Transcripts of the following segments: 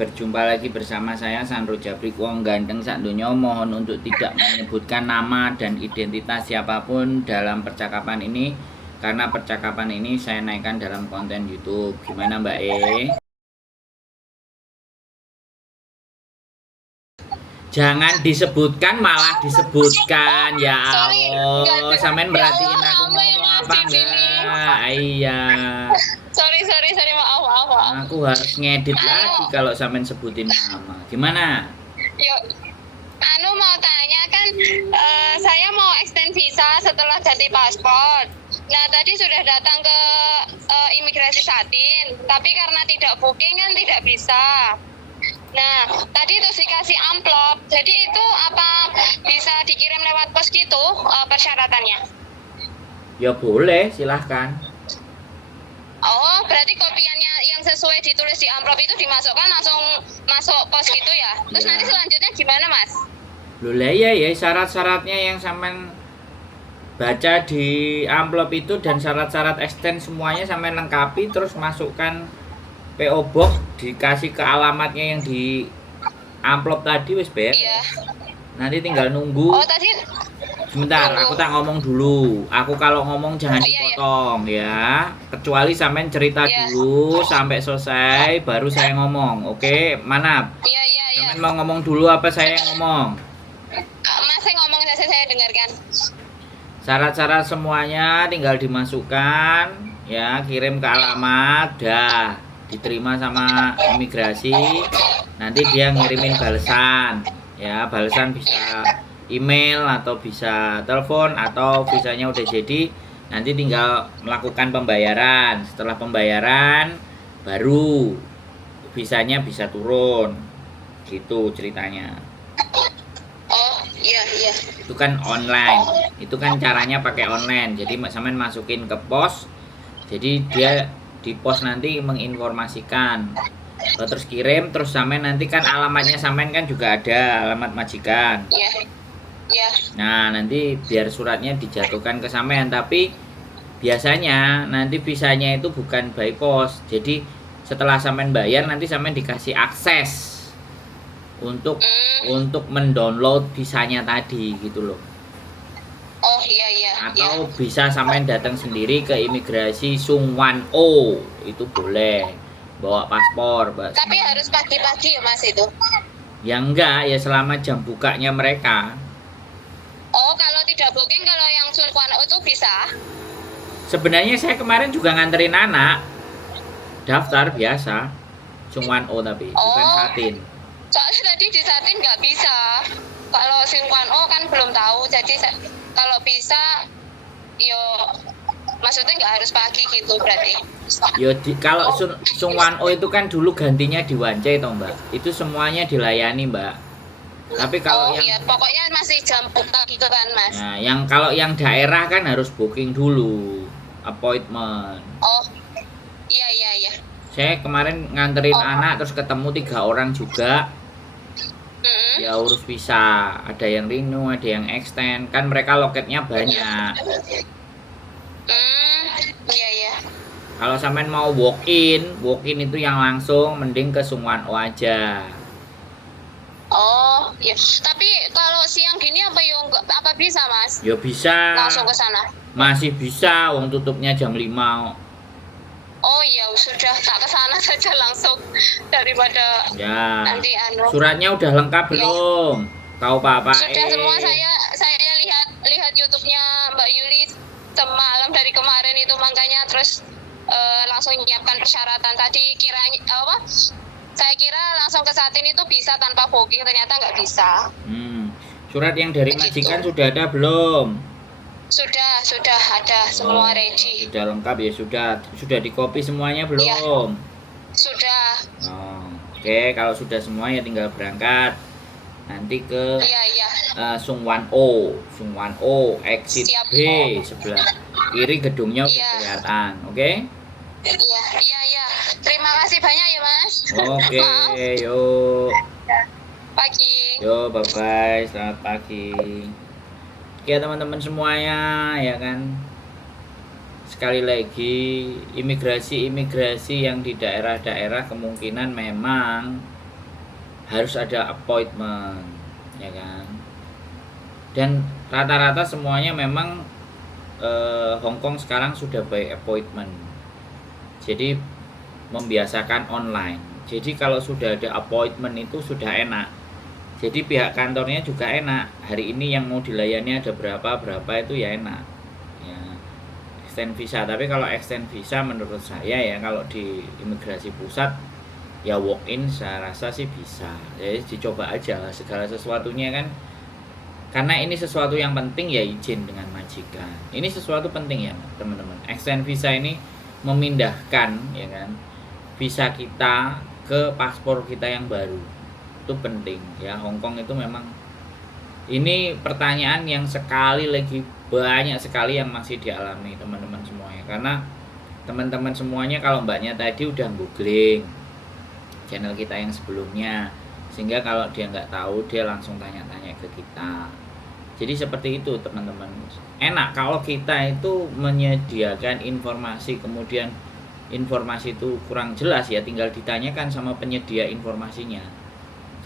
Berjumpa lagi bersama saya Sandro Jabrik Wong Ganteng Sakdonya. Mohon untuk tidak menyebutkan nama dan identitas siapapun dalam percakapan ini, karena percakapan ini saya naikkan dalam konten YouTube. Gimana Mbak E? Jangan disebutkan, malah disebutkan. Ya Allah, sampean merhatiin aku ngomong apa enggak? Iya. Sorry, maaf. Aku harus ngedit lagi kalau sampean sebutin nama. Gimana? Yuk, mau tanya kan, saya mau extend visa setelah ganti paspor. Nah, tadi sudah datang ke imigrasi Satin, tapi karena tidak booking kan tidak bisa. Nah, tadi terus dikasih amplop. Jadi itu apa bisa dikirim lewat pos gitu persyaratannya? Ya boleh, silahkan. Oh, berarti kopiannya yang sesuai ditulis di amplop itu dimasukkan langsung masuk pos gitu ya? Terus Ya. nanti selanjutnya gimana, Mas? Loh lah ya syarat-syaratnya yang sampean baca di amplop itu dan syarat-syarat extend semuanya sampean lengkapi, terus masukkan PO Box, dikasih ke alamatnya yang di amplop tadi, wis beres. Iya. Nanti tinggal nunggu. Oh, tadi Sebentar, aku tak ngomong dulu. Aku kalau ngomong jangan Iya. dipotong ya. Kecuali sampean cerita Iya. dulu sampai selesai baru saya ngomong. Oke, mana? Iya. Sampean mau ngomong dulu apa saya yang ngomong? Mas yang ngomong saja, saya dengarkan. Syarat-syarat semuanya tinggal dimasukkan ya, kirim ke alamat, dah diterima sama imigrasi. Nanti dia ngirimin balesan ya, balesan bisa email atau bisa telepon, atau visanya udah jadi nanti tinggal melakukan pembayaran. Setelah pembayaran baru visanya bisa turun, gitu ceritanya. Oh, iya. Itu kan online, itu kan caranya pakai online. Jadi sampean masukin ke pos, jadi dia di pos nanti menginformasikan, terus kirim, terus sampean nanti kan alamatnya sampean kan juga ada alamat majikan. Iya. Nah, nanti biar suratnya dijatuhkan ke sampean, tapi biasanya nanti visanya itu bukan by post. Jadi setelah sampean bayar nanti sampean dikasih akses untuk mendownload visanya tadi gitu loh. Oh, iya. Atau bisa sampean datang sendiri ke imigrasi Sungwan O, itu boleh bawa paspor, Mbak. Tapi harus pagi-pagi ya, Mas, itu? Ya enggak, ya selama jam bukanya mereka. Oh, kalau tidak booking, kalau yang Sunquan itu bisa? Sebenarnya saya kemarin juga nganterin anak daftar biasa Sungwan O, tapi bukan Satin. Soalnya tadi di Satin nggak bisa. Kalau Sunquan kan belum tahu, jadi kalau bisa, yo maksudnya nggak harus pagi gitu berarti. Yo kalau Sungwan O itu kan dulu gantinya di Wancai toh, Mbak. Itu semuanya dilayani, Mbak. Tapi kalau yang iya, pokoknya masih jam buka gitu kan, Mas. Nah, kalau yang daerah kan harus booking dulu, appointment. Oh, iya. Saya kemarin nganterin anak terus ketemu 3 orang juga. Ya urus visa, ada yang renew, ada yang extend, kan mereka loketnya banyak. Iya. Kalau sampean mau walk in itu yang langsung mending ke Sungwan O aja. Oh, iya. Tapi kalau siang gini apa bisa, Mas? Ya bisa. Langsung ke sana. Masih bisa, wong tutupnya jam 5. Oh iya, sudah tak ke sana saja langsung daripada Ya. nanti Suratnya udah lengkap belum? Tahu Pak? Sudah semua, saya lihat YouTube-nya Mbak Yuli semalam dari kemarin itu, makanya terus langsung menyiapkan persyaratan tadi. Saya kira langsung ke Satin itu bisa tanpa booking, ternyata nggak bisa. Surat yang dari majikan sudah ada belum? Sudah ada, semua ready. Sudah lengkap ya, sudah dikopi semuanya belum? Ya, sudah. Oke, kalau sudah semua ya tinggal berangkat nanti ke Sungwan O exit Siap. B sebelah kiri, gedungnya udah kelihatan. Oke? Iya. Terima kasih banyak ya, Mas. Oke, yuk. Pagi. Yo, bye-bye, selamat pagi. Oke teman-teman semuanya, ya kan. Sekali lagi, imigrasi yang di daerah-daerah kemungkinan memang harus ada appointment, ya kan. Dan rata-rata semuanya memang Hong Kong sekarang sudah by appointment. Jadi membiasakan online. Jadi kalau sudah ada appointment itu sudah enak. Jadi pihak kantornya juga enak. Hari ini yang mau dilayani ada berapa itu ya enak. Ya, extend visa. Tapi kalau extend visa menurut saya ya kalau di imigrasi pusat ya walk in saya rasa sih bisa. Jadi dicoba aja lah segala sesuatunya kan. Karena ini sesuatu yang penting ya izin dengan majikan. Ini sesuatu penting ya teman-teman. Extend visa ini memindahkan ya kan visa kita ke paspor kita yang baru. Itu penting ya. Hong Kong itu memang ini pertanyaan yang sekali lagi banyak sekali yang masih dialami teman-teman semuanya. Karena teman-teman semuanya kalau mbaknya tadi udah googling channel kita yang sebelumnya, sehingga kalau dia nggak tahu dia langsung tanya-tanya ke kita. Jadi seperti itu teman-teman. Enak kalau kita itu menyediakan informasi, kemudian informasi itu kurang jelas ya tinggal ditanyakan sama penyedia informasinya.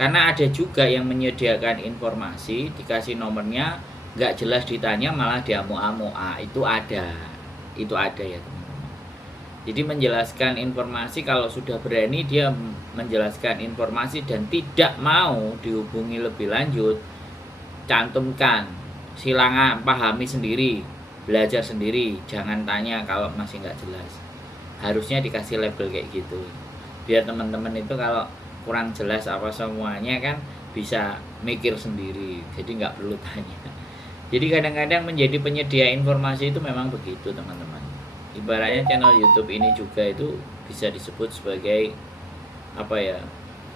Karena ada juga yang menyediakan informasi dikasih nomornya nggak jelas ditanya malah diamuk-amuk. Itu ada ya teman-teman. Jadi menjelaskan informasi kalau sudah berani dia menjelaskan informasi dan tidak mau dihubungi lebih lanjut, cantumkan, silakan pahami sendiri, belajar sendiri, jangan tanya kalau masih nggak jelas. Harusnya dikasih label kayak gitu. Biar teman-teman itu kalau kurang jelas apa semuanya kan bisa mikir sendiri, jadi nggak perlu tanya. Jadi kadang-kadang menjadi penyedia informasi itu memang begitu teman-teman. Ibaratnya channel YouTube ini juga itu bisa disebut sebagai apa ya?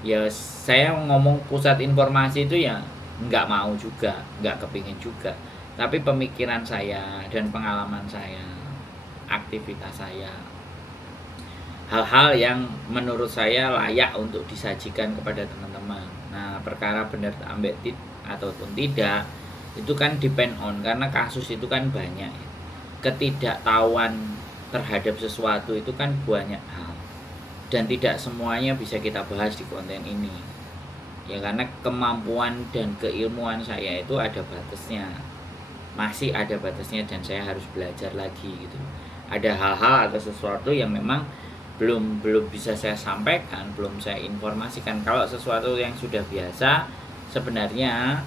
Ya saya ngomong pusat informasi itu ya nggak mau juga, nggak kepingin juga. Tapi pemikiran saya dan pengalaman saya, aktivitas saya, hal-hal yang menurut saya layak untuk disajikan kepada teman-teman. Nah perkara benar ambek ataupun tidak itu kan depend on, karena kasus itu kan banyak. Ketidaktahuan terhadap sesuatu itu kan banyak hal dan tidak semuanya bisa kita bahas di konten ini ya, karena kemampuan dan keilmuan saya itu ada batasnya, masih ada batasnya dan saya harus belajar lagi gitu. Ada hal-hal atau sesuatu yang memang belum bisa saya sampaikan, belum saya informasikan. Kalau sesuatu yang sudah biasa sebenarnya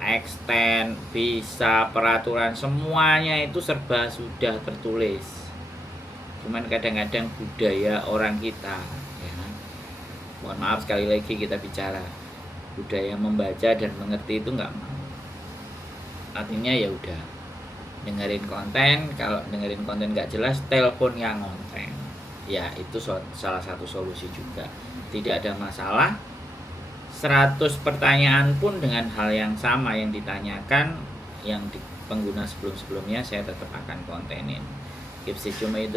extend, visa, peraturan semuanya itu serba sudah tertulis. Cuman kadang-kadang budaya orang kita ya. Mohon maaf sekali lagi kita bicara budaya membaca dan mengerti itu nggak mau. Artinya ya udah dengerin konten, kalau dengerin konten nggak jelas telepon yang konten. Ya itu salah satu solusi juga. Tidak ada masalah. 100 pertanyaan pun dengan hal yang sama yang ditanyakan yang di pengguna sebelum-sebelumnya saya tetap akan kontenin. Cuma itu